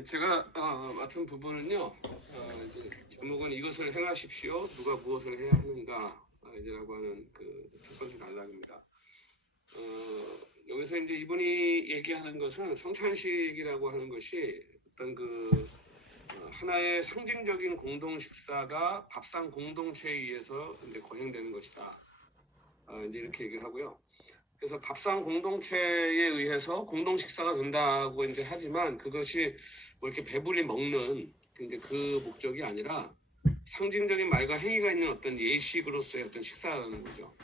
예, 제가 맡은 부분은요. 이제 제목은 이것을 행하십시오. 누가 무엇을 해야 하는가 이제라고 하는 그 첫 번째 단락입니다. 여기서 이제 이분이 얘기하는 것은 성찬식이라고 하는 것이 어떤 그 하나의 상징적인 공동 식사가 밥상 공동체에 의해서 이제 거행되는 것이다. 이제 이렇게 얘기를 하고요. 그래서 밥상 공동체에 의해서 공동 식사가 된다고 이제 하지만 그것이 뭐 이렇게 배불리 먹는 이제 그 목적이 아니라 상징적인 말과 행위가 있는 어떤 예식으로서의 어떤 식사라는 거죠.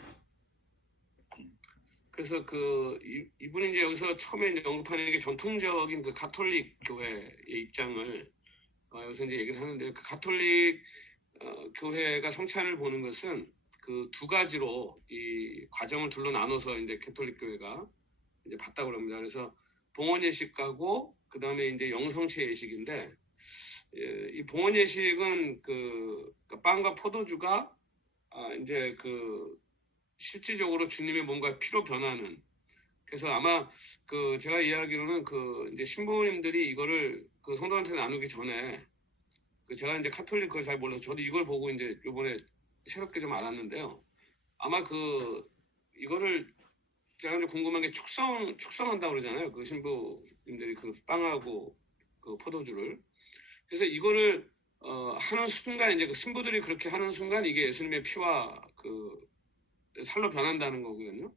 그래서 이분이 이제 여기서 처음에 이제 언급하는 게 전통적인 그 가톨릭 교회의 입장을 여기서 이제 얘기를 하는데, 그 가톨릭 교회가 성찬을 보는 것은 그 두 가지로 이 과정을 둘로 나눠서 이제 가톨릭 교회가 이제 봤다고 합니다. 그래서 봉헌 예식하고 그 다음에 이제 영성체 예식인데, 이 봉헌 예식은 그 빵과 포도주가 이제 그 실질적으로 주님의 몸과 피로 변하는. 그래서 아마 그 제가 이야기로는 그 이제 신부님들이 이거를 그 성도한테 나누기 전에 그 제가 이제 카톨릭 걸 잘 몰라서 저도 이걸 보고 이제 요번에 새롭게 좀 알았는데요. 아마 그 이거를 제가 이제 궁금한 게 축성한다고 그러잖아요. 그 신부님들이 그 빵하고 그 포도주를. 그래서 이거를 하는 순간 이제 그 신부들이 그렇게 하는 순간 이게 예수님의 피와 그 살로 변한다는 거거든요.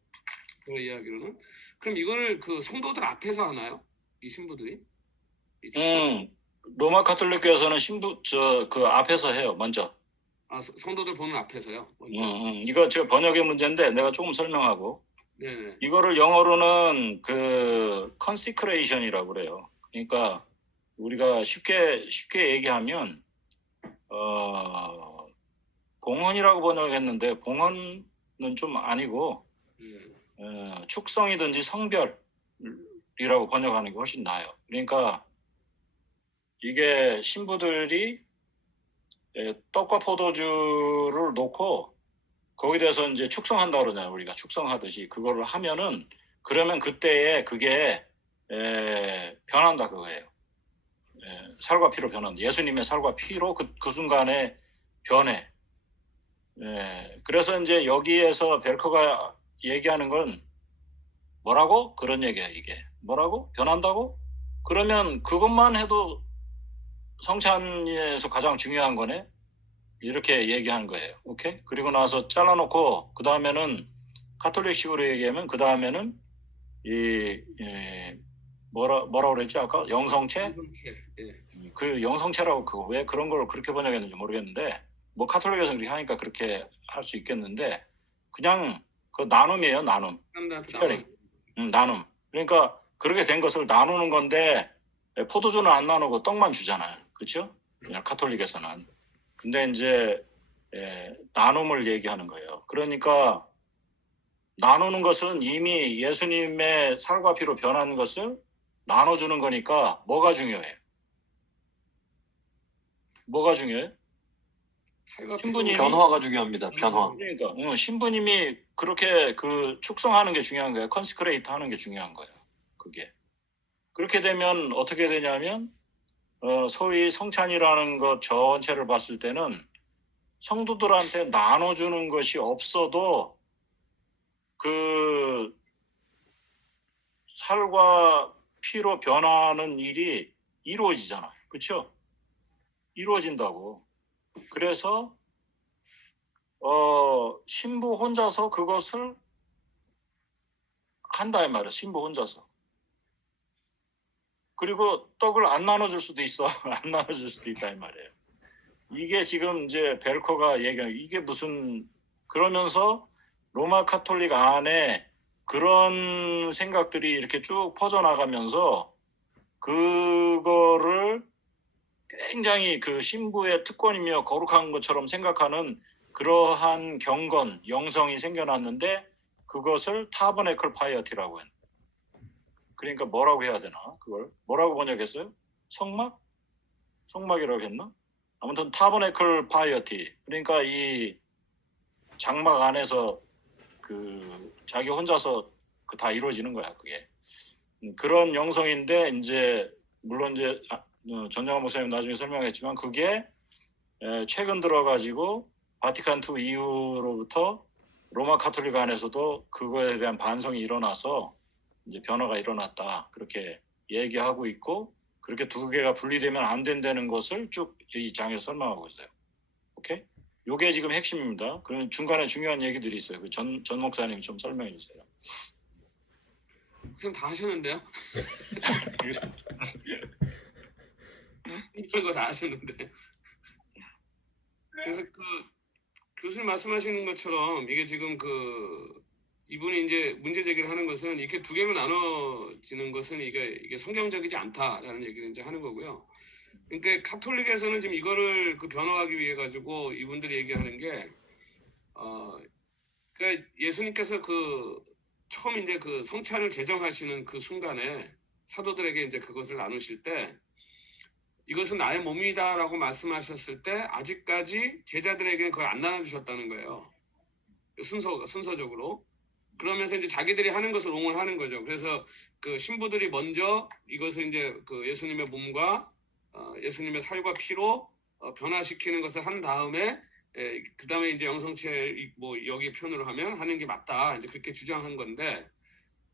그 이야기로는. 그럼 이거를 그 성도들 앞에서 하나요? 이 신부들이? 이 축성? 로마 카톨릭교에서는 그 앞에서 해요, 먼저. 성도들 보는 앞에서요? 먼저. 이거 저 번역의 문제인데 내가 조금 설명하고. 네네. 이거를 영어로는 그 consecration이라고 그래요. 그러니까 우리가 쉽게 얘기하면 봉헌이라고 번역했는데 봉헌은 좀 아니고 축성이든지 성별이라고 번역하는 게 훨씬 나아요. 그러니까 이게 신부들이 떡과 포도주를 놓고 거기에 대해서 이제 축성한다고 그러잖아요. 우리가 축성하듯이 그거를 하면은 그러면 그때에 그게 변한다 그거예요. 살과 피로 변한다. 예수님의 살과 피로 그 순간에 변해. 그래서 이제 여기에서 벨커가 얘기하는 건 뭐라고? 그런 얘기야 이게. 뭐라고? 변한다고? 그러면 그것만 해도 성찬에서 가장 중요한 거네. 이렇게 얘기하는 거예요. 오케이? 그리고 나서 잘라놓고 그 다음에는 카톨릭식으로 얘기하면 그 다음에는 뭐라고 그랬지 아까? 영성체? 그 영성체라고 왜 그런 걸 그렇게 번역했는지 모르겠는데 뭐 카톨릭에서는 그렇게 하니까 그렇게 할 수 있겠는데 그냥 그 나눔이에요. 나눔. 나눔. 그러니까 그렇게 된 것을 나누는 건데 포도주는 안 나누고 떡만 주잖아요. 그렇죠? 그냥 카톨릭에서는. 근데 이제 나눔을 얘기하는 거예요. 그러니까 나누는 것은 이미 예수님의 살과 피로 변한 것을 나눠주는 거니까 뭐가 중요해요? 뭐가 중요해요? 신부님이 변화가 중요합니다. 변화. 그러니까 신부님이 그렇게 그 축성하는 게 중요한 거예요. 컨시크레이트 하는 게 중요한 거예요. 그게. 그렇게 되면 어떻게 되냐면 소위 성찬이라는 것 전체를 봤을 때는 성도들한테 나눠주는 것이 없어도 그 살과 피로 변하는 일이 이루어지잖아. 그렇죠? 이루어진다고. 그래서 신부 혼자서 그것을 한다 이 말이야. 신부 혼자서. 그리고 떡을 안 나눠줄 수도 있어. 안 나눠줄 수도 있다 이 말이에요. 이게 지금 이제 벨커가 얘기하는 이게 무슨 그러면서 로마 카톨릭 안에 그런 생각들이 이렇게 쭉 퍼져나가면서 그거를 굉장히 그 신부의 특권이며 거룩한 것처럼 생각하는 그러한 경건, 영성이 생겨났는데 그것을 타버네클 파이어티라고 해요. 그러니까 뭐라고 해야 되나? 그걸 뭐라고 번역했어요? 성막이라고 했나? 아무튼 타버네클 파이어티. 그러니까 이 장막 안에서 그 자기 혼자서 그 다 이루어지는 거야, 그게. 그런 영성인데 이제 물론 이제 전정환 목사님 나중에 설명했지만 그게 최근 들어가지고 바티칸 II 이후로부터 로마 카톨릭 안에서도 그거에 대한 반성이 일어나서 이제 변화가 일어났다 그렇게 얘기하고 있고 그렇게 두 개가 분리되면 안 된다는 것을 쭉 이 장에서 설명하고 있어요. 오케이? 요게 지금 핵심입니다. 그럼 중간에 중요한 얘기들이 있어요. 전 목사님이 좀 설명해 주세요. 지금 다 하셨는데요? 이런 거 다 하셨는데. 그래서 그 교수님 말씀하시는 것처럼 이게 지금 이분이 이제 문제 제기를 하는 것은 이렇게 두 개로 나눠지는 것은 이게 성경적이지 않다라는 얘기를 이제 하는 거고요. 그러니까 카톨릭에서는 지금 이거를 변호하기 위해 가지고 이분들이 얘기하는 게 그러니까 예수님께서 처음 이제 성찬을 제정하시는 그 순간에 사도들에게 이제 그것을 나누실 때 이것은 나의 몸이다라고 말씀하셨을 때 아직까지 제자들에게는 그걸 안 나눠주셨다는 거예요. 순서적으로. 그러면서 이제 자기들이 하는 것을 옹호하는 거죠. 그래서 신부들이 먼저 이것을 이제 예수님의 몸과 예수님의 살과 피로 변화시키는 것을 한 다음에 그 다음에 이제 영성체 여기 표현으로 하는 게 맞다. 이제 그렇게 주장한 건데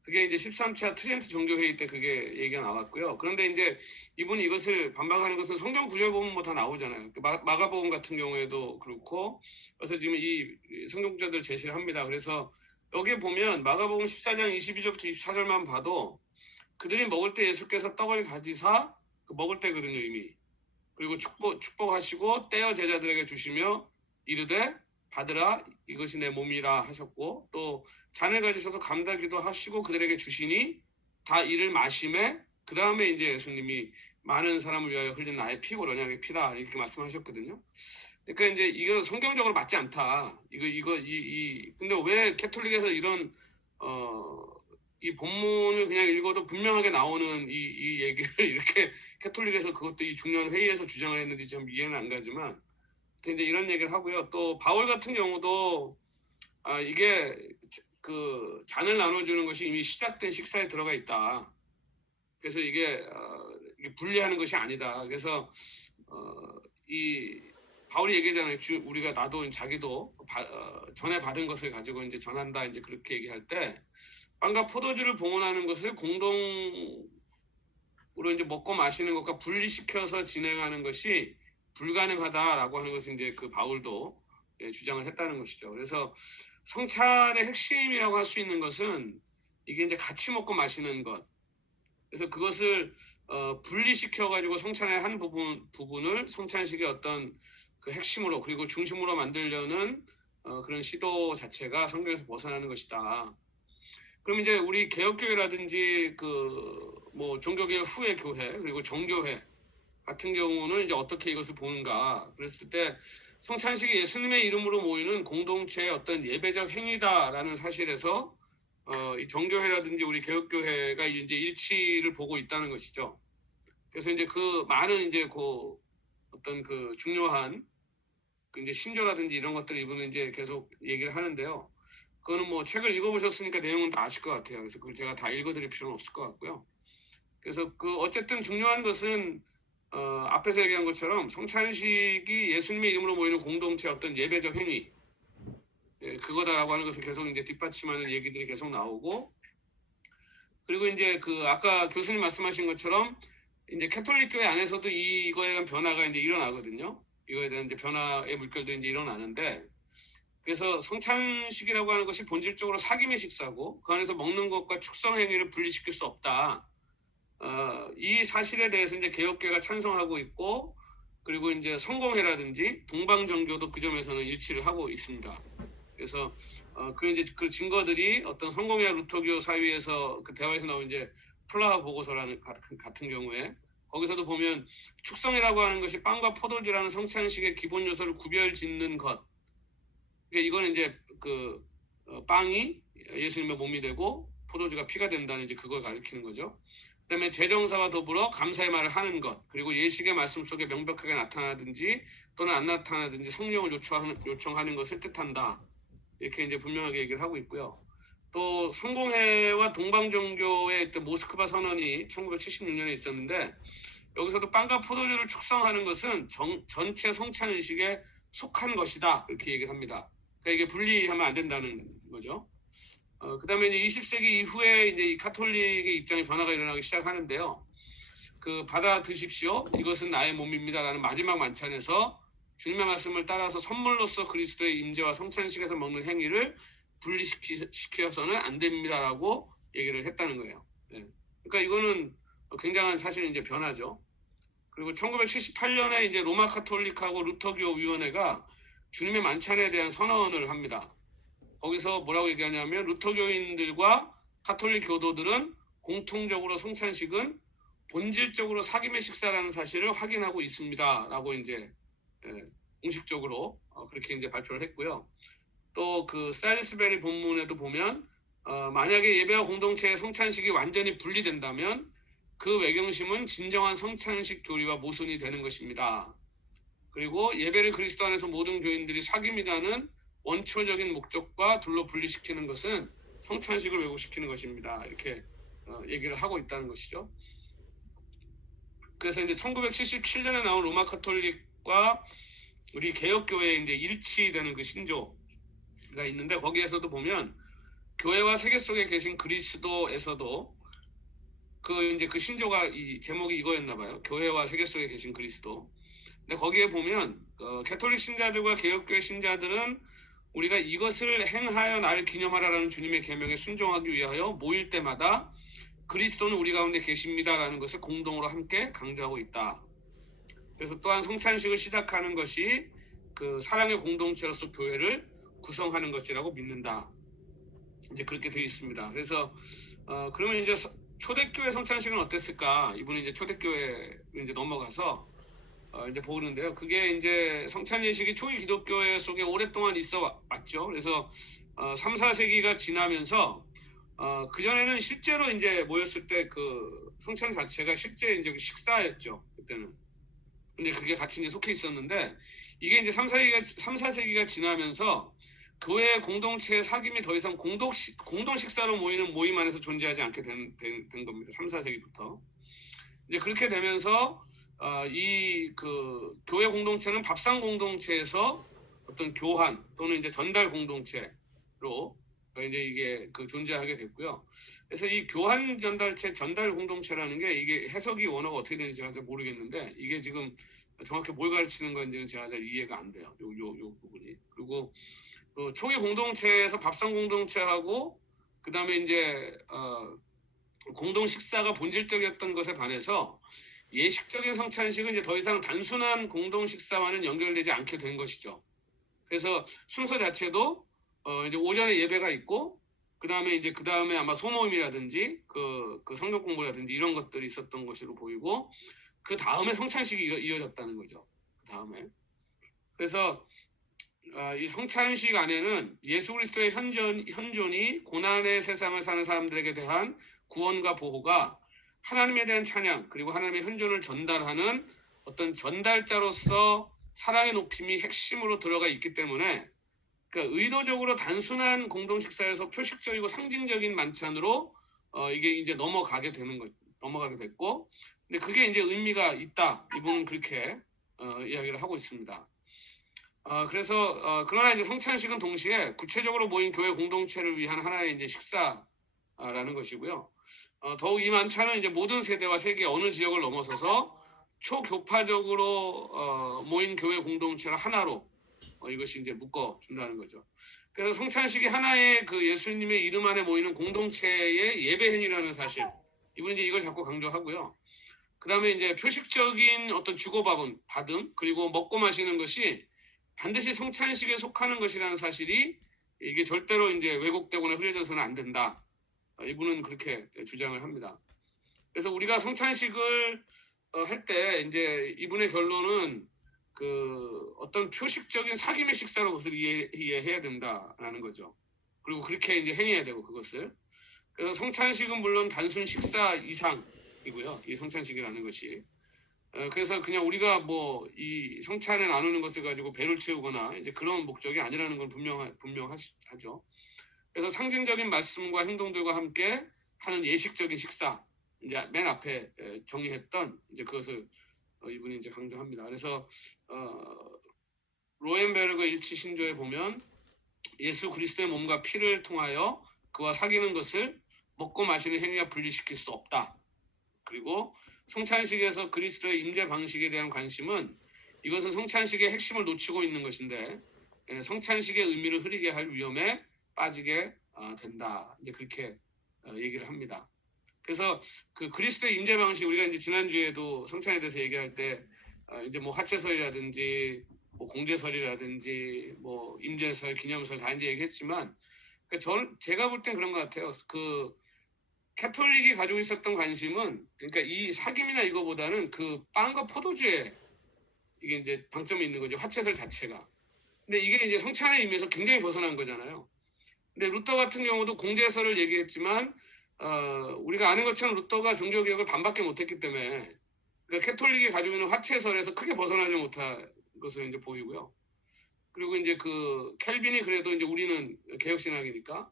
그게 이제 13차 트리엔트 종교회의 때 그게 얘기가 나왔고요. 그런데 이제 이분이 이것을 반박하는 것은 성경 구절 보면 다 나오잖아요. 마가복음 같은 경우에도 그렇고 그래서 지금 이 성경 구절들을 제시를 합니다. 그래서 여기에 보면 마가복음 14장 22절부터 24절만 봐도 그들이 먹을 때 예수께서 떡을 가지사 먹을 때거든요 이미. 그리고 축복하시고 떼어 제자들에게 주시며 이르되 받으라 이것이 내 몸이라 하셨고 또 잔을 가지셔도 감다기도 하시고 그들에게 주시니 다 이를 마심에 그 다음에 이제 예수님이 많은 사람을 위하여 흘린 나의 피고 언약의 피다 이렇게 말씀하셨거든요. 그러니까 이제 이거 성경적으로 맞지 않다. 근데 왜 캐톨릭에서 이런 이 본문을 그냥 읽어도 분명하게 나오는 이 얘기를 이렇게 캐톨릭에서 그것도 이 중요한 회의에서 주장을 했는지 좀 이해는 안 가지만 이제 이런 얘기를 하고요. 또 바울 같은 경우도 이게 잔을 나눠주는 것이 이미 시작된 식사에 들어가 있다. 그래서 이게 분리하는 것이 아니다. 그래서 이 바울이 얘기하잖아요. 우리가 나도 자기도 전에 받은 것을 가지고 이제 전한다. 이제 그렇게 얘기할 때 빵과 포도주를 봉헌하는 것을 공동으로 이제 먹고 마시는 것과 분리시켜서 진행하는 것이 불가능하다라고 하는 것을 이제 바울도 주장을 했다는 것이죠. 그래서 성찬의 핵심이라고 할 수 있는 것은 이게 이제 같이 먹고 마시는 것. 그래서 그것을 분리시켜 가지고 성찬의 한 부분을 성찬식의 어떤 핵심으로 그리고 중심으로 만들려는 그런 시도 자체가 성경에서 벗어나는 것이다. 그럼 이제 우리 개혁교회라든지 종교개혁 후의 교회 그리고 정교회 같은 경우는 이제 어떻게 이것을 보는가? 그랬을 때 성찬식이 예수님의 이름으로 모이는 공동체의 어떤 예배적 행위다라는 사실에서 이 정교회라든지 우리 개혁교회가 이제 일치를 보고 있다는 것이죠. 그래서 이제 많은 이제 어떤 중요한 이제 신조라든지 이런 것들을 이분은 이제 계속 얘기를 하는데요. 그거는 책을 읽어보셨으니까 내용은 다 아실 것 같아요. 그래서 그걸 제가 다 읽어드릴 필요는 없을 것 같고요. 그래서 어쨌든 중요한 것은 앞에서 얘기한 것처럼 성찬식이 예수님의 이름으로 모이는 공동체 어떤 예배적 행위 그거다라고 하는 것을 계속 이제 뒷받침하는 얘기들이 계속 나오고 그리고 이제 아까 교수님 말씀하신 것처럼 이제 캐톨릭 교회 안에서도 이거에 대한 변화가 이제 일어나거든요. 이거에 대한 이제 변화의 물결도 이제 일어나는데 그래서 성찬식이라고 하는 것이 본질적으로 사귐의 식사고 그 안에서 먹는 것과 축성 행위를 분리시킬 수 없다. 이 사실에 대해서 이제 개혁교회가 찬성하고 있고 그리고 이제 성공회라든지 동방정교도 그 점에서는 일치를 하고 있습니다. 그래서 이제 그 증거들이 어떤 성공회나 루터교 사이에서 대화에서 나온 이제 플라하 보고서라는 같은 경우에 거기서도 보면 축성이라고 하는 것이 빵과 포도주라는 성찬식의 기본 요소를 구별짓는 것. 그러니까 이거는 이제 빵이 예수님의 몸이 되고 포도주가 피가 된다는 이제 그걸 가리키는 거죠. 그다음에 제정사와 더불어 감사의 말을 하는 것 그리고 예식의 말씀 속에 명백하게 나타나든지 또는 안 나타나든지 성령을 요청하는 것을 뜻한다. 이렇게 이제 분명하게 얘기를 하고 있고요. 또 성공회와 동방종교의 모스크바 선언이 1976년에 있었는데 여기서도 빵과 포도주를 축성하는 것은 전체 성찬 의식에 속한 것이다 이렇게 얘기를 합니다. 그러니까 이게 분리하면 안 된다는 거죠. 그다음에 이제 20세기 이후에 이제 이 카톨릭의 입장의 변화가 일어나기 시작하는데요. 받아 드십시오. 이것은 나의 몸입니다라는 마지막 만찬에서 주님의 말씀을 따라서 선물로서 그리스도의 임재와 성찬식에서 먹는 행위를 분리시켜서는 안 됩니다라고 얘기를 했다는 거예요. 네. 그러니까 이거는 굉장한 사실 이제 변화죠. 그리고 1978년에 이제 로마 카톨릭하고 루터교 위원회가 주님의 만찬에 대한 선언을 합니다. 거기서 뭐라고 얘기하냐면 루터교인들과 카톨릭 교도들은 공통적으로 성찬식은 본질적으로 사귐의 식사라는 사실을 확인하고 있습니다라고 이제 공식적으로 그렇게 이제 발표를 했고요. 또 살리스베리 본문에도 보면 만약에 예배와 공동체의 성찬식이 완전히 분리된다면 그 외경심은 진정한 성찬식 교리와 모순이 되는 것입니다. 그리고 예배를 그리스도 안에서 모든 교인들이 사귐이라는 원초적인 목적과 둘로 분리시키는 것은 성찬식을 왜곡시키는 것입니다. 이렇게 얘기를 하고 있다는 것이죠. 그래서 이제 1977년에 나온 로마 카톨릭과 우리 개혁교회의 이제 일치되는 그 신조가 있는데 거기에서도 보면 교회와 세계 속에 계신 그리스도에서도 이제 그 신조가 이 제목이 이거였나 봐요. 교회와 세계 속에 계신 그리스도. 근데 거기에 보면 가톨릭 신자들과 개혁교회 신자들은 우리가 이것을 행하여 나를 기념하라라는 주님의 계명에 순종하기 위하여 모일 때마다 그리스도는 우리 가운데 계십니다라는 것을 공동으로 함께 강조하고 있다. 그래서 또한 성찬식을 시작하는 것이 사랑의 공동체로서 교회를 구성하는 것이라고 믿는다. 이제 그렇게 되어 있습니다. 그래서 그러면 이제 초대교회 성찬식은 어땠을까? 이분은 이제 초대교회 이제 넘어가서 이제 보는데요. 그게 이제 성찬 예식이 초기 기독교회 속에 오랫동안 있어 왔죠. 그래서 3, 4세기가 지나면서 그전에는 실제로 이제 모였을 때 성찬 자체가 실제 이제 식사였죠. 그때는. 근데 그게 같이 이제 속해 있었는데 이게 이제 3, 4세기가 지나면서 교회 공동체의 사귐이 더 이상 공동 식사로 모이는 모임 안에서 존재하지 않게 된 겁니다. 3, 4세기부터. 이제 그렇게 되면서 교회 공동체는 밥상 공동체에서 어떤 교환 또는 이제 전달 공동체로 이제 이게 존재하게 됐고요. 그래서 이 교환 전달체 전달 공동체라는 게 이게 해석이 원어가 어떻게 되는지 제가 잘 모르겠는데 이게 지금 정확히 뭘 가르치는 건지는 제가 잘 이해가 안 돼요. 요 부분이. 그리고 초기 공동체에서 밥상 공동체하고 그다음에 이제 공동 식사가 본질적이었던 것에 반해서 예식적인 성찬식은 이제 더 이상 단순한 공동 식사와는 연결되지 않게 된 것이죠. 그래서 순서 자체도 이제 오전에 예배가 있고 그다음에 아마 소모임이라든지 그 성경 공부라든지 이런 것들이 있었던 것으로 보이고 그 다음에 성찬식이 이어졌다는 거죠. 그 다음에. 그래서 이 성찬식 안에는 예수 그리스도의 현존이 고난의 세상을 사는 사람들에게 대한 구원과 보호가 하나님에 대한 찬양 그리고 하나님의 현존을 전달하는 어떤 전달자로서 사랑의 높임이 핵심으로 들어가 있기 때문에 그러니까 의도적으로 단순한 공동 식사에서 표식적이고 상징적인 만찬으로 이게 이제 넘어가게 됐고, 근데 그게 이제 의미가 있다. 이분은 그렇게 이야기를 하고 있습니다. 그러나 이제 성찬식은 동시에 구체적으로 모인 교회 공동체를 위한 하나의 이제 식사라는 것이고요. 더욱 이 만찬은 이제 모든 세대와 세계 어느 지역을 넘어서서 초교파적으로 모인 교회 공동체를 하나로 이것이 이제 묶어준다는 거죠. 그래서 성찬식이 하나의 예수님의 이름 안에 모이는 공동체의 예배 행위라는 사실. 이분은 이제 이걸 자꾸 강조하고요. 그 다음에 이제 표식적인 어떤 주고받음, 그리고 먹고 마시는 것이 반드시 성찬식에 속하는 것이라는 사실이 이게 절대로 이제 왜곡되거나 흐려져서는 안 된다. 이분은 그렇게 주장을 합니다. 그래서 우리가 성찬식을 할 때 이제 이분의 결론은 어떤 표식적인 사귐의 식사로 그것을 이해해야 된다라는 거죠. 그리고 그렇게 이제 행해야 되고 그것을. 그래서 성찬식은 물론 단순 식사 이상이고요. 이 성찬식이라는 것이. 그래서 그냥 우리가 뭐 이 성찬에 나누는 것을 가지고 배를 채우거나 이제 그런 목적이 아니라는 건 분명하죠. 그래서 상징적인 말씀과 행동들과 함께 하는 예식적인 식사. 이제 맨 앞에 정의했던 이제 그것을 이분이 이제 강조합니다. 그래서 로엔베르그 일치 신조에 보면 예수 그리스도의 몸과 피를 통하여 그와 사귀는 것을 먹고 마시는 행위와 분리시킬 수 없다. 그리고 성찬식에서 그리스도의 임재 방식에 대한 관심은 이것은 성찬식의 핵심을 놓치고 있는 것인데 성찬식의 의미를 흐리게 할 위험에 빠지게 된다. 이제 그렇게 얘기를 합니다. 그래서 그 그리스도의 임재 방식 우리가 이제 지난주에도 성찬에 대해서 얘기할 때 이제 뭐 화채설이라든지 뭐 공제설이라든지 뭐 임재설, 기념설 다 이제 얘기했지만 제가 볼 땐 그런 것 같아요. 그 캐톨릭이 가지고 있었던 관심은 그러니까 이 사귐이나 이거보다는 그 빵과 포도주에 이게 이제 방점이 있는 거죠. 화채설 자체가. 근데 이게 이제 성찬의 의미에서 굉장히 벗어난 거잖아요. 근데 루터 같은 경우도 공제설을 얘기했지만 우리가 아는 것처럼 루터가 종교개혁을 반밖에 못했기 때문에 그러니까 캐톨릭이 가지고 있는 화채설에서 크게 벗어나지 못한 것을 이제 보이고요. 그리고 이제 그 켈빈이 그래도 이제 우리는 개혁신학이니까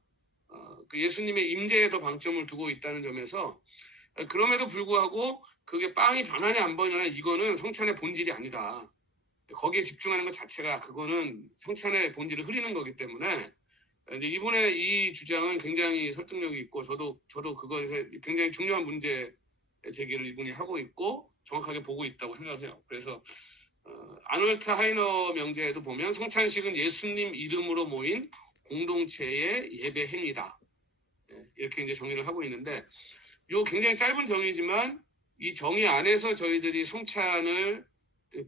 그 예수님의 임재에 더 방점을 두고 있다는 점에서 그럼에도 불구하고 그게 빵이 변하냐 안 변하냐 이거는 성찬의 본질이 아니다. 거기에 집중하는 것 자체가 그거는 성찬의 본질을 흐리는 거기 때문에 이제 이분의 이 주장은 굉장히 설득력이 있고 저도 그것에 굉장히 중요한 문제 제기를 이분이 하고 있고 정확하게 보고 있다고 생각해요. 그래서 아놀트 하이너 명제에도 보면 성찬식은 예수님 이름으로 모인 공동체의 예배 행위다. 이렇게 이제 정의를 하고 있는데 이 굉장히 짧은 정의지만 이 정의 안에서 저희들이 성찬을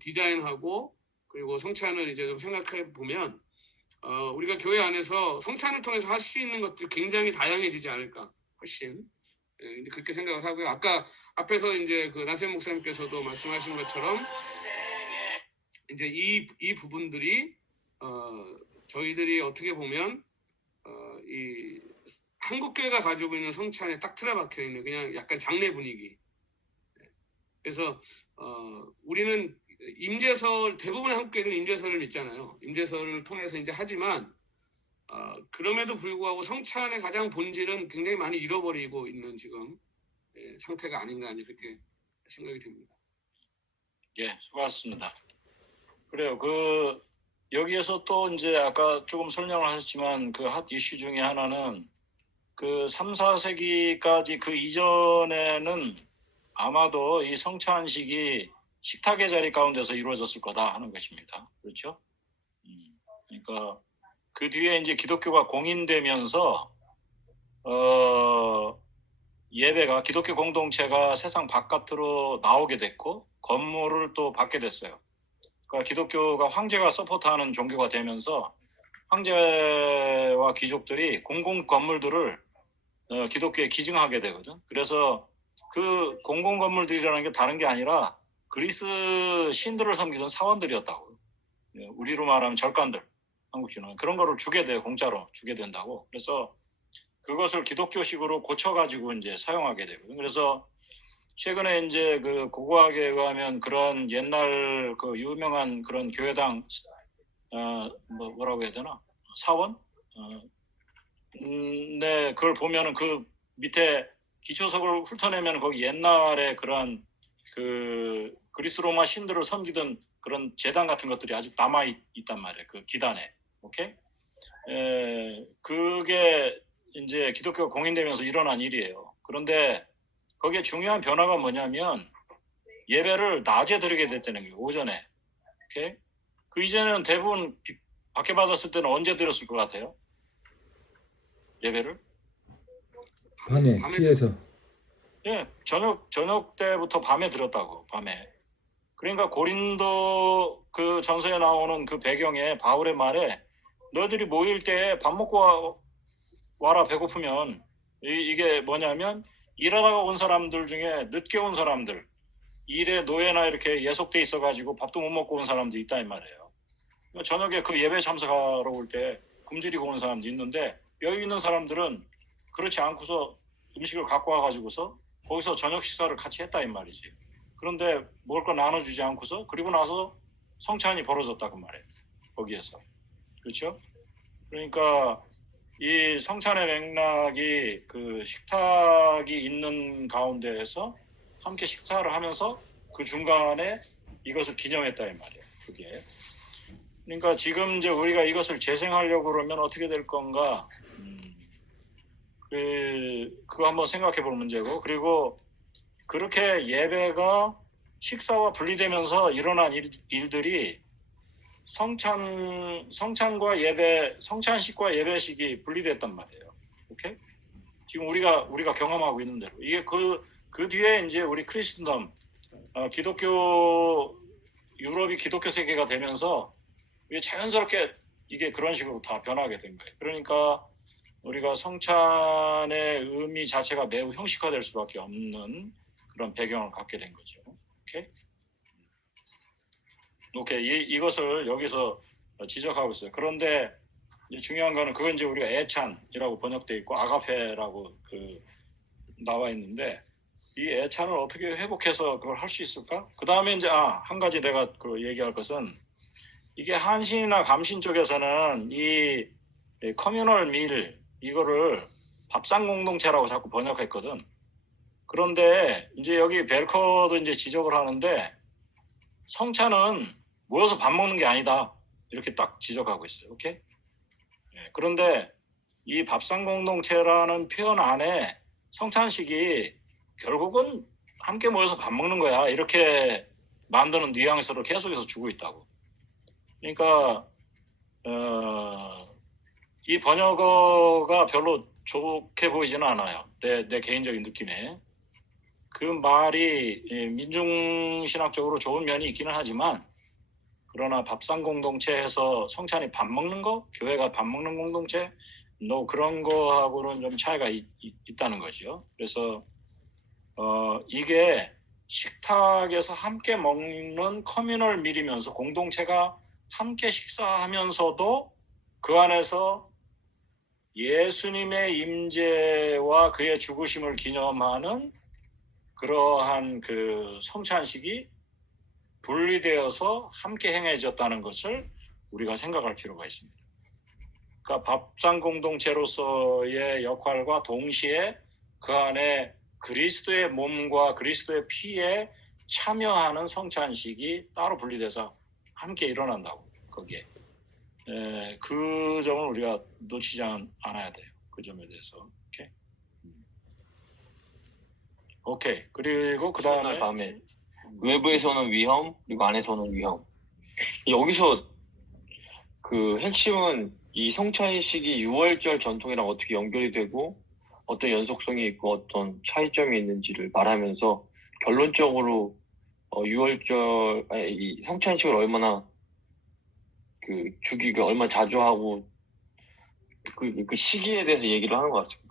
디자인하고 그리고 성찬을 이제 좀 생각해 보면 우리가 교회 안에서 성찬을 통해서 할 수 있는 것들이 굉장히 다양해지지 않을까 훨씬 이제 그렇게 생각을 하고요. 아까 앞에서 이제 그 나세 목사님께서도 말씀하신 것처럼 이제 이 부분들이 저희들이 어떻게 보면 이 한국 교회가 가지고 있는 성찬에 딱 틀어박혀 있는 그냥 약간 장례 분위기. 그래서 우리는 임재설 대부분의 한국 교회들은 임재설을 믿잖아요. 임재설을 통해서 이제 하지만 그럼에도 불구하고 성찬의 가장 본질은 굉장히 많이 잃어버리고 있는 지금 상태가 아닌가 그렇게 생각이 됩니다. 예, 수고하셨습니다. 그래요. 그 여기에서 또 이제 아까 조금 설명을 하셨지만 그 핫 이슈 중에 하나는 그 3, 4세기까지 그 이전에는 아마도 이 성찬식이 식탁의 자리 가운데서 이루어졌을 거다 하는 것입니다. 그렇죠? 그러니까 그 뒤에 이제 기독교가 공인되면서 예배가 기독교 공동체가 세상 바깥으로 나오게 됐고 건물을 또 받게 됐어요. 그러니까 기독교가 황제가 서포트하는 종교가 되면서 황제와 귀족들이 공공 건물들을 기독교에 기증하게 되거든. 그래서 그 공공 건물들이라는 게 다른 게 아니라 그리스 신들을 섬기던 사원들이었다고. 우리로 말하면 절간들, 한국신은 그런 거를 주게 돼요. 공짜로 주게 된다고. 그래서 그것을 기독교식으로 고쳐가지고 이제 사용하게 되거든. 그래서 최근에 이제 그 고고학에 의하면 그런 옛날 그 유명한 그런 교회당 뭐라고 해야 되나 사원 네 그걸 보면은 그 밑에 기초석을 훑어내면 거기 옛날에 그런 그 그리스 로마 신들을 섬기던 그런 제단 같은 것들이 아직 남아 있단 말이에요. 그 기단에. 오케이? 그게 이제 기독교가 공인되면서 일어난 일이에요. 그런데 거기에 중요한 변화가 뭐냐면 예배를 낮에 드리게 됐다는 거예요. 오전에. 오케이? 그 이전에는 대부분 박해 받았을 때는 언제 드렸을 것 같아요? 예배를? 밤에 피해서. 예, 저녁 때부터 밤에 드렸다고. 밤에. 그러니까 고린도 그 전서에 나오는 그 배경에 바울의 말에 너희들이 모일 때 밥 먹고 와라 배고프면 이게 뭐냐면 일하다가 온 사람들 중에 늦게 온 사람들 일에 노예나 이렇게 예속돼 있어가지고 밥도 못 먹고 온 사람도 있다 이 말이에요. 저녁에 그 예배 참석하러 올 때 굶주리고 온 사람도 있는데 여기 있는 사람들은 그렇지 않고서 음식을 갖고 와가지고서 거기서 저녁 식사를 같이 했다 이 말이지. 그런데 먹을 거 나눠주지 않고서 그리고 나서 성찬이 벌어졌다 그 말이에요. 거기에서. 그렇죠? 그러니까 이 성찬의 맥락이 그 식탁이 있는 가운데에서 함께 식사를 하면서 그 중간에 이것을 기념했다 이 말이에요. 그게. 그러니까 지금 이제 우리가 이것을 재생하려고 그러면 어떻게 될 건가? 그거 한번 생각해 볼 문제고, 그리고 그렇게 예배가 식사와 분리되면서 일어난 일들이 성찬과 예배, 성찬식과 예배식이 분리됐단 말이에요. 오케이? 지금 우리가 경험하고 있는 대로 이게 그 뒤에 이제 우리 크리스천덤, 기독교, 유럽이 기독교 세계가 되면서 이게 자연스럽게 이게 그런 식으로 다 변하게 된 거예요. 그러니까 우리가 성찬의 의미 자체가 매우 형식화될 수밖에 없는 그런 배경을 갖게 된 거죠. 오케이. 이것을 여기서 지적하고 있어요. 그런데 중요한 거는 그건 이제 우리가 애찬이라고 번역돼 있고 아가페라고 나와 있는데, 이 애찬을 어떻게 회복해서 그걸 할 수 있을까? 그 다음에 이제 한 가지 내가 얘기할 것은, 이게 한신이나 감신 쪽에서는 이 커뮤널 밀 이거를 밥상 공동체라고 자꾸 번역했거든. 그런데 이제 여기 벨커도 이제 지적을 하는데, 성찬은 모여서 밥 먹는 게 아니다 이렇게 딱 지적하고 있어요. 오케이? 네, 그런데 이 밥상 공동체라는 표현 안에 성찬식이 결국은 함께 모여서 밥 먹는 거야 이렇게 만드는 뉘앙스를 계속해서 주고 있다고. 그러니까 이 번역어가 별로 좋게 보이지는 않아요. 내 개인적인 느낌에. 그 말이 민중신학적으로 좋은 면이 있기는 하지만, 그러나 밥상 공동체에서 성찬이 밥 먹는 거, 교회가 밥 먹는 공동체, 그런 거하고는 좀 차이가 있다는 거죠. 그래서 이게 식탁에서 함께 먹는 커뮤널 밀이면서 공동체가 함께 식사하면서도 그 안에서 예수님의 임재와 그의 죽으심을 기념하는 그러한 그 성찬식이 분리되어서 함께 행해졌다는 것을 우리가 생각할 필요가 있습니다. 그러니까 밥상 공동체로서의 역할과 동시에 그 안에 그리스도의 몸과 그리스도의 피에 참여하는 성찬식이 따로 분리돼서 함께 일어난다고, 거기에. 그 점을 우리가 놓치지 않아야 돼요. 그 점에 대해서. 오케이. 그리고 그 다음에 밤에 외부에서는 위험, 그리고 안에서는 위험. 여기서 그 핵심은 이 성찬식이 유월절 전통이랑 어떻게 연결이 되고 어떤 연속성이 있고 어떤 차이점이 있는지를 말하면서, 결론적으로 유월절 이 성찬식을 얼마나 주기가 얼마나 자주 하고 그 시기에 대해서 얘기를 하는 것 같습니다.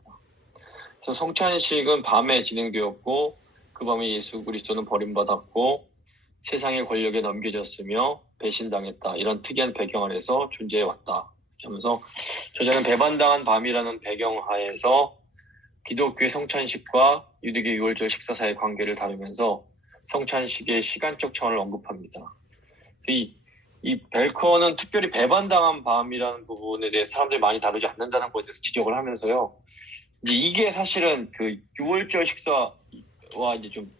그래서 성찬식은 밤에 진행되었고, 그 밤에 예수 그리스도는 버림받았고 세상의 권력에 넘겨졌으며 배신당했다, 이런 특이한 배경 아래서 존재해왔다 하면서, 저자는 배반당한 밤이라는 배경하에서 기독교의 성찬식과 유대교 유월절 식사 사이의 관계를 다루면서 성찬식의 시간적 차원을 언급합니다. 이 벨커는 특별히 배반당한 밤이라는 부분에 대해서 사람들이 많이 다루지 않는다는 것에 대해서 지적을 하면서요, 이게 사실은 그 유월절 식사와 이제 좀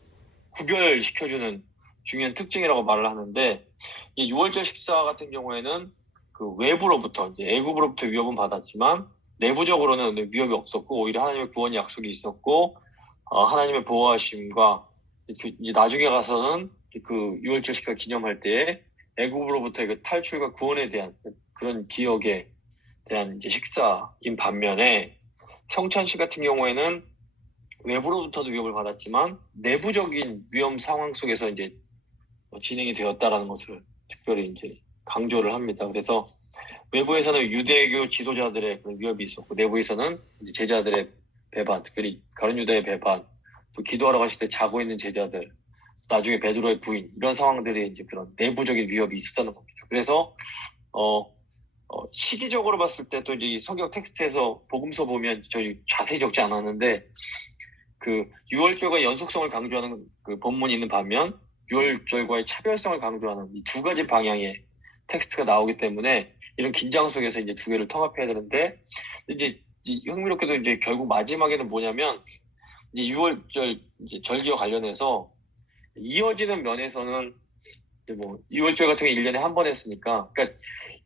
구별시켜주는 중요한 특징이라고 말을 하는데, 이 유월절 식사 같은 경우에는 그 외부로부터, 이제 애굽으로부터 위협은 받았지만 내부적으로는 위협이 없었고, 오히려 하나님의 구원의 약속이 있었고, 하나님의 보호하심과 이제 나중에 가서는 그 유월절 식사 기념할 때 애굽으로부터의 그 탈출과 구원에 대한 그런 기억에 대한 이제 식사인 반면에, 성찬식 같은 경우에는 외부로부터도 위협을 받았지만 내부적인 위험 상황 속에서 이제 진행이 되었다라는 것을 특별히 이제 강조를 합니다. 그래서 외부에서는 유대교 지도자들의 그런 위협이 있었고, 내부에서는 이제 제자들의 배반, 특별히 가룟 유다의 배반, 또 기도하러 가실 때 자고 있는 제자들, 나중에 베드로의 부인, 이런 상황들이 이제 그런 내부적인 위협이 있었다는 겁니다. 그래서 시기적으로 봤을 때 또 이 성경 텍스트에서 복음서 보면 저희 자세히 적지 않았는데, 그 유월절과 연속성을 강조하는 그 본문이 있는 반면 유월절과의 차별성을 강조하는 이 두 가지 방향의 텍스트가 나오기 때문에 이런 긴장 속에서 이제 두 개를 통합해야 되는데 이제 흥미롭게도 이제 결국 마지막에는 뭐냐면 이제 6월절 이제 절기와 관련해서 이어지는 면에서는 이제 뭐 6월절 같은 게 1년에 한 번 했으니까 그러니까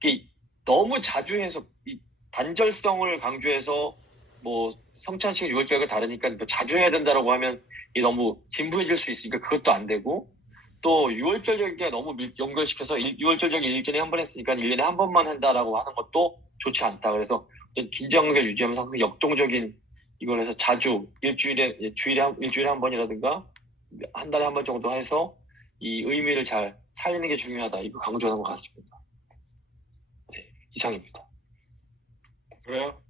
이게 너무 자주 해서 이 단절성을 강조해서 뭐 성찬식 6월절과 다르니까 뭐 자주 해야 된다라고 하면 이게 너무 진부해질 수 있으니까 그것도 안 되고 또 6월절 절기가 너무 연결시켜서 6월절 절기 1년에 한 번 했으니까 1년에 한 번만 한다라고 하는 것도 좋지 않다. 그래서 긴장을 유지하면서 항상 역동적인 이걸 해서 자주 일주일에 한 번이라든가 한 달에 한 번 정도 해서 이 의미를 잘 살리는 게 중요하다. 이거 강조하는 것 같습니다. 네, 이상입니다. 그래요?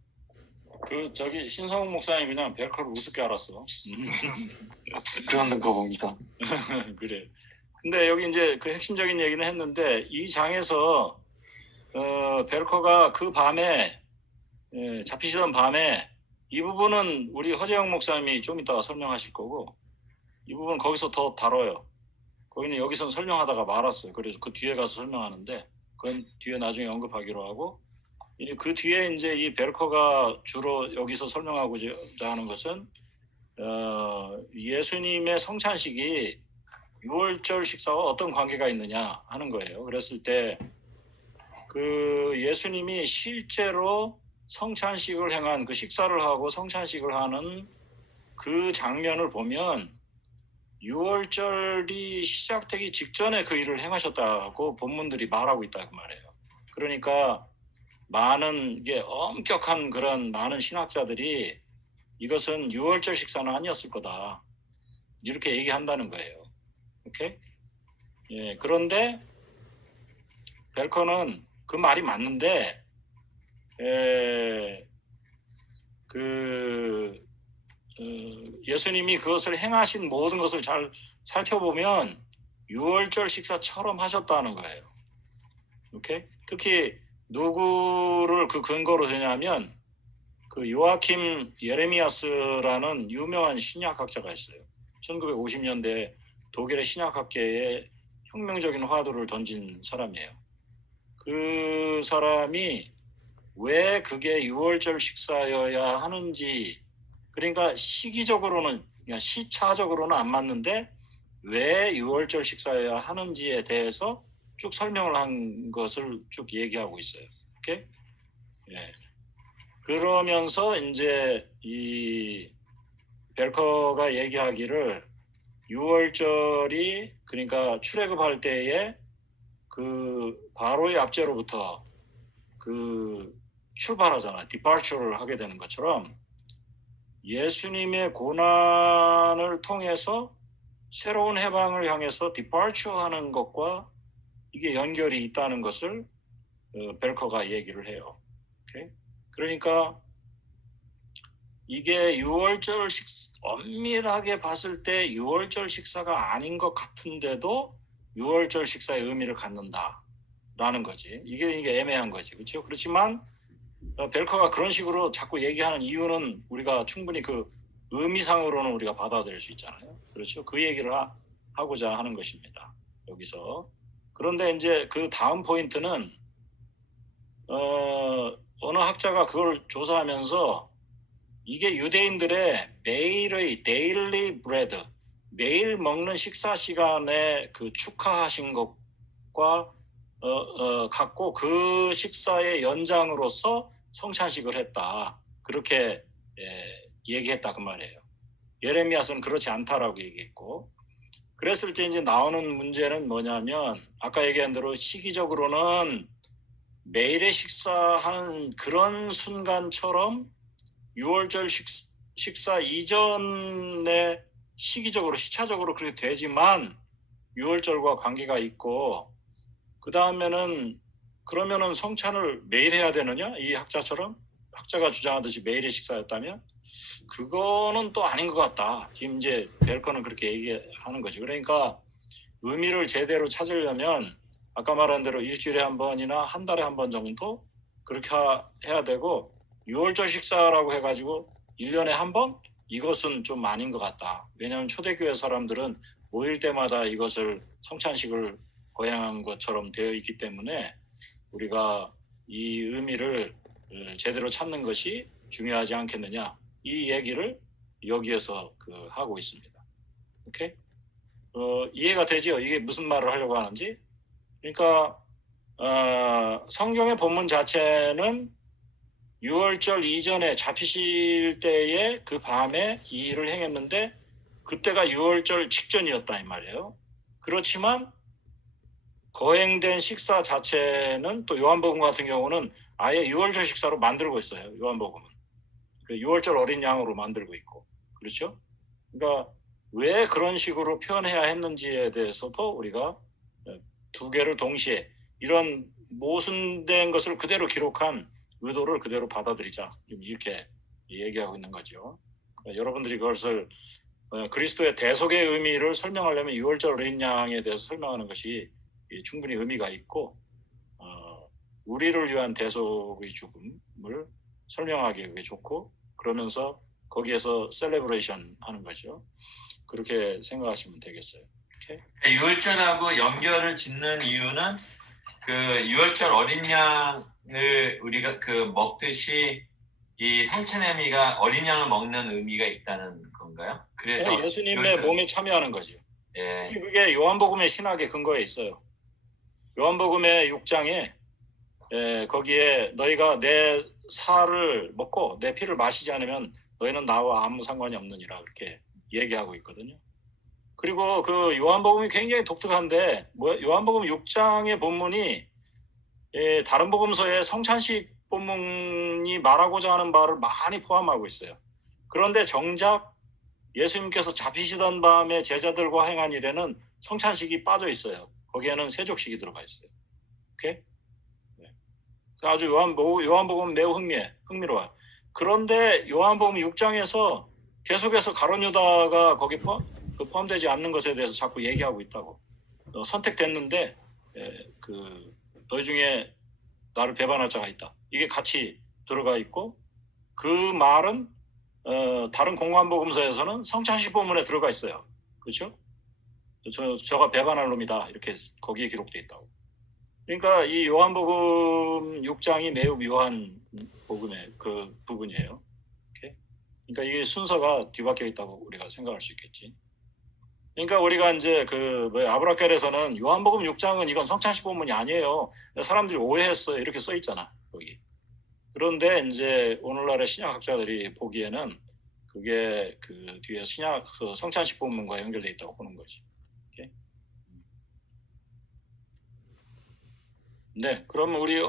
저기 신성훈 목사님 그냥 벨커를 우습게 알았어. 그런 거 봅니다. 그래. 근데 여기 이제 그 핵심적인 얘기는 했는데 이 장에서 벨커가 그 밤에 잡히시던 밤에 이 부분은 우리 허재영 목사님이 좀 이따가 설명하실 거고 이 부분 거기서 더 다뤄요. 거기는 여기서는 설명하다가 말았어요. 그래서 그 뒤에 가서 설명하는데 그건 뒤에 나중에 언급하기로 하고 그 뒤에 이제 이 벨커가 주로 여기서 설명하고자 하는 것은 예수님의 성찬식이 6월절 식사와 어떤 관계가 있느냐 하는 거예요. 그랬을 때 그 예수님이 실제로 성찬식을 행한 그 식사를 하고 성찬식을 하는 그 장면을 보면 6월절이 시작되기 직전에 그 일을 행하셨다고 본문들이 말하고 있다 그 말이에요. 그러니까 많은 이게 엄격한 그런 많은 신학자들이 이것은 6월절 식사는 아니었을 거다 이렇게 얘기한다는 거예요. 오케이? 예, 그런데 벨커는 그 말이 맞는데 예수님이 그것을 행하신 모든 것을 잘 살펴보면 6월절 식사처럼 하셨다는 거예요. 오케이? 특히 누구를 그 근거로 되냐면 그 요아킴 예레미야스라는 유명한 신약학자가 있어요. 1950년대 독일의 신약학계에 혁명적인 화두를 던진 사람이에요. 그 사람이 왜 그게 6월절 식사여야 하는지 그러니까 시기적으로는 시차적으로는 안 맞는데 왜 6월절 식사여야 하는지에 대해서 쭉 설명을 한 것을 쭉 얘기하고 있어요. 오케이? 예. 그러면서 이제 이 벨커가 얘기하기를 6월절이 그러니까 출애굽할 때에 그 바로의 압제로부터 그 출발하잖아. 디파처를 하게 되는 것처럼 예수님의 고난을 통해서 새로운 해방을 향해서 디파처 하는 것과 이게 연결이 있다는 것을 벨커가 얘기를 해요. 오케이? 그러니까 이게 6월절 엄밀하게 봤을 때 6월절 식사가 아닌 것 같은데도 6월절 식사의 의미를 갖는다라는 거지. 이게 애매한 거지. 그렇죠? 그렇지만 벨커가 그런 식으로 자꾸 얘기하는 이유는 우리가 충분히 그 의미상으로는 우리가 받아들일 수 있잖아요. 그렇죠? 그 얘기를 하고자 하는 것입니다. 여기서. 그런데 이제 그 다음 포인트는 어느 학자가 그걸 조사하면서 이게 유대인들의 매일의 데일리 브레드, 매일 먹는 식사 시간에 그 축하하신 것과 갖고 그 식사의 연장으로서 성찬식을 했다. 그렇게 얘기했다 그 말이에요. 예레미야서는 그렇지 않다라고 얘기했고, 그랬을 때 이제 나오는 문제는 뭐냐면 아까 얘기한 대로 시기적으로는 매일의 식사하는 그런 순간처럼 6월절 식사 이전에 시기적으로 시차적으로 그렇게 되지만 6월절과 관계가 있고 그 다음에는 그러면은 성찬을 매일 해야 되느냐? 이 학자처럼 학자가 주장하듯이 매일의 식사였다면 그거는 또 아닌 것 같다. 지금 이제 벨커는 그렇게 얘기하는 거죠. 그러니까 의미를 제대로 찾으려면 아까 말한 대로 일주일에 한 번이나 한 달에 한 번 정도 그렇게 해야 되고 6월절 식사라고 해가지고 1년에 한 번? 이것은 좀 아닌 것 같다. 왜냐하면 초대교회 사람들은 모일 때마다 이것을 성찬식을 거행한 것처럼 되어 있기 때문에 우리가 이 의미를 제대로 찾는 것이 중요하지 않겠느냐, 이 얘기를 여기에서 하고 있습니다. 오케이? 이해가 되죠? 이게 무슨 말을 하려고 하는지. 그러니까 성경의 본문 자체는 유월절 이전에 잡히실 때에 그 밤에 이 일을 행했는데 그때가 유월절 직전이었다 이 말이에요. 그렇지만 거행된 식사 자체는 또 요한복음 같은 경우는 아예 유월절 식사로 만들고 있어요. 요한복음은 유월절 어린 양으로 만들고 있고, 그렇죠? 그러니까 왜 그런 식으로 표현해야 했는지에 대해서도 우리가 두 개를 동시에 이런 모순된 것을 그대로 기록한 의도를 그대로 받아들이자, 이렇게 얘기하고 있는 거죠. 그러니까 여러분들이 그것을 그리스도의 대속의 의미를 설명하려면 유월절 어린 양에 대해서 설명하는 것이 충분히 의미가 있고, 우리를 위한 대속의 죽음을 설명하기 위해 좋고, 그러면서 거기에서 셀레브레이션 하는 거죠. 그렇게 생각하시면 되겠어요. 오케이? 유월절하고 연결을 짓는 이유는 그 유월절 어린 양을 우리가 먹듯이 이 성찬의미가 어린 양을 먹는 의미가 있다는 건가요? 그래서 예수님의 몸에 참여하는 거죠. 예. 그게 요한복음의 신학의 근거에 있어요. 요한복음의 6장에 거기에 너희가 내 살을 먹고 내 피를 마시지 않으면 너희는 나와 아무 상관이 없느니라, 그렇게 얘기하고 있거든요. 그리고 그 요한복음이 굉장히 독특한데, 요한복음 6장의 본문이 다른 복음서에 성찬식 본문이 말하고자 하는 바를 많이 포함하고 있어요. 그런데 정작 예수님께서 잡히시던 밤에 제자들과 행한 일에는 성찬식이 빠져 있어요. 거기에는 세족식이 들어가 있어요. 오케이? 네. 아주 요한복음 매우 흥미로워요. 그런데 요한복음 6장에서 계속해서 가룟 유다가 거기 포함되지 않는 것에 대해서 자꾸 얘기하고 있다고. 선택됐는데 너희 중에 나를 배반할 자가 있다, 이게 같이 들어가 있고, 그 말은 다른 공관복음서에서는 성찬식 본문에 들어가 있어요. 그렇죠? 저가 배반할 놈이다, 이렇게 거기에 기록되어 있다고. 그러니까 이 요한복음 6장이 매우 묘한 복음의 그 부분이에요. 오케이? 그러니까 이게 순서가 뒤바뀌어 있다고 우리가 생각할 수 있겠지. 그러니까 우리가 이제 아브라켈에서는 요한복음 6장은 이건 성찬식 본문이 아니에요, 사람들이 오해했어요, 이렇게 써 있잖아 거기. 그런데 이제 오늘날의 신약학자들이 보기에는 그게 그 뒤에 성찬식 본문과 연결돼 있다고 보는 거지. 오케이? 네, 그러면 우리